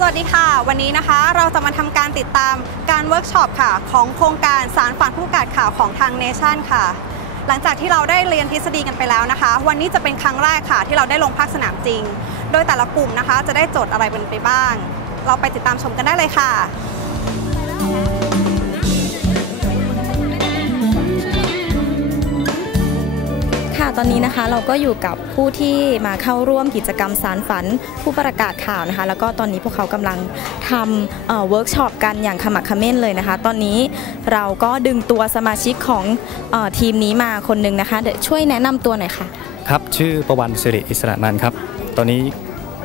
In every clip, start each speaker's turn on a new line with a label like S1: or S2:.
S1: สวัสดีค่ะ วันนี้นะคะเราจะมาทำการติดตามการเวิร์กช็อปค่ะ ของโครงการสารฝันผู้ประกาศข่าวของทางเนชั่นค่ะ หลังจากที่เราได้เรียนทฤษฎีกันไปแล้วนะคะ วันนี้จะเป็นครั้งแรกค่ะที่เราได้ลงภาคสนามจริง โดยแต่ละกลุ่มนะคะ จะได้โจทย์อะไรเป็นไปบ้าง เราไปติดตามชมกันได้เลยค่ะ
S2: ค่ะตอนนี้นะคะเราก็อยู่กับผู้ที่มาเข้าร่วมกิจกรรมสารฝัน ผู้ประกาศข่าวนะคะ แล้วก็ตอนนี้พวกเขากำลังทำเวิร์กช็อปกันอย่างขมักขม้นเลยนะคะ ตอนนี้เราก็ดึงตัวสมาชิกของออทีมนี้มาคนหนึ่งนะคะเดี๋ยวช่วยแนะนำตัวหน่อยค่ะ
S3: ครับชื่อประวันสิริอิสระนันครับ ตอนนี้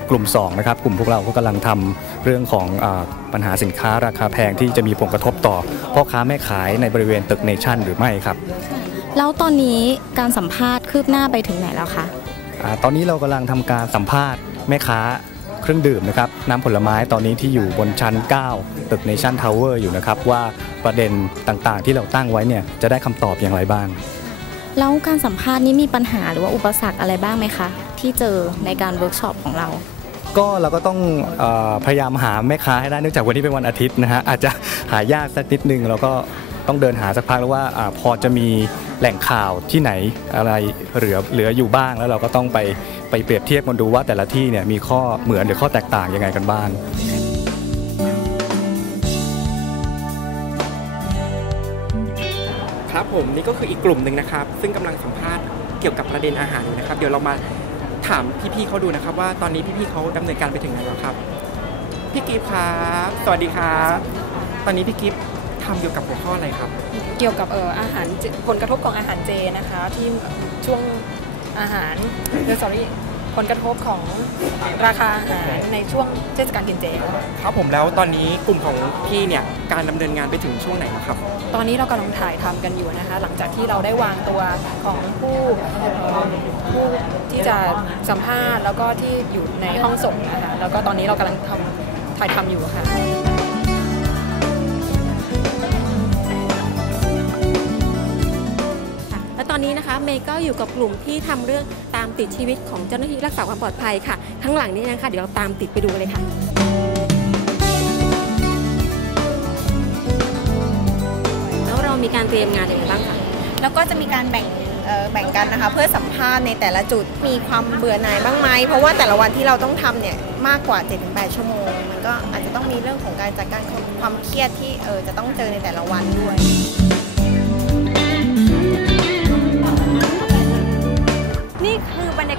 S3: กลุ่ม2นะครับกลุ่มพวกเราก็กำลังทำเรื่องของอปัญหาสินค้าราคาแพงที่จะมีผลกระทบต่อพ่อค้าแม่ขายในบริเวณตึกเนชั่นหรือไม่ครับ
S2: แล้วตอนนี้การสัมภาษณ์คืบหน้าไปถึงไหนแล้วคะ
S3: อาตอนนี้เรากำลังทำการสัมภาษณ์แม่ค้าเครื่องดื่มนะครับน้ำผลไม้ตอนนี้ที่อยู่บนชั้น 9 ตึกเนชั่นทาวเวอร์อยู่นะครับ ว่าประเด็นต่างๆ ที่เราตั้งไว้เนี่ยจะได้คำตอบอย่างไรบ้าง
S2: แล้วการสัมภาษณ์นี้มีปัญหาหรือว่าอุปสรรคอะไรบ้างไหมคะ ที่เจอในการเวิร์กช็อปของเรา
S3: ก็เราก็ต้องเออพยายามหาแม่ค้าให้ได้เนื่องจากวันนี้เป็นวันอาทิตย์นะฮะอาจจะหายากสักนิดนึงเราก็ ต้องเดินหาสักพักแล้วว่าอพอจะมีแหล่งข่าวที่ไหนอะไรเหลือเหลืออยู่บ้าง แล้วเราก็ต้องไปไปเปรียบเทียบกันดูว่าแต่ละที่เนี่ยมีข้อเหมือนหรือข้อแตกต่างยังไงกันบ้าง
S4: ครับผมนี่ก็คืออีกกลุ่มหนึ่งนะครับ ซึ่งกำลังสัมภาษณ์เกี่ยวกับประเด็นอาหารอยู่นะครับ เดี๋ยวเรามาถามพี่ๆเขาดูนะครับ ว่าตอนนี้พี่ๆเขาดำเนินการไปถึงไหนแล้วครับ พี่กิฟต์ครับ สวัสดีครับ ตอนนี้พี่กิฟต์ ทำเกี่ยวกับหัวข้ออะไรครับ
S5: เกี่ยวกับเอ่ออาหารเจผลกระทบของอาหารเจนะคะ ที่ช่วงอาหารเดี๋ยว sorry ผลกระทบของราคาอาหารในช่วงเทศกาลกินเจ
S4: ครับผมแล้วตอนนี้กลุ่มของพี่เนี่ยการดำเนินงานไปถึงช่วงไหนแล้วครับ
S5: ตอนนี้เรากำลังถ่ายทำกันอยู่นะคะ หลังจากที่เราได้วางตัวของผู้เอ่อผู้ที่จะสัมภาษณ์แล้วก็ที่อยู่ในห้องส่งนะคะแล้วก็ตอนนี้เรากำลังทำถ่ายทำอยู่ค่ะ
S6: ค่ะ เมย์ก็อยู่กับกลุ่มที่ทำเรื่องตามติดชีวิตของเจ้าหน้าที่รักษาความปลอดภัยค่ะ ข้างหลังนี้นะคะเดี๋ยวเราตามติดไปดูเลยค่ะแล้วเรามีการเตรียมงานยังไงบ้างคะ
S7: แล้วก็จะมีการแบ่งแบ่งกันนะคะเพื่อสัมภาษณ์ในแต่ละจุดมีความเบื่อหน่ายบ้างไหมเพราะว่าแต่ละวันที่เราต้องทำเนี่ยมากกว่า 7-8 ชั่วโมง มันก็อาจจะต้องมีเรื่องของการจัดการความเครียดที่เออจะต้องเจอในแต่ละวันด้วย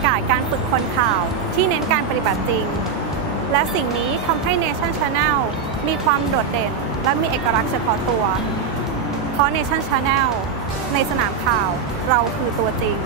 S1: กาศการฝึกคนข่าวที่เน้นการปฏิบัติจริง และสิ่งนี้ทำให้ Nation Channel มีความโดดเด่น และมีเอกลักษณ์เฉพาะตัว เพราะ Nation Channel ในสนามข่าวเราคือตัวจริง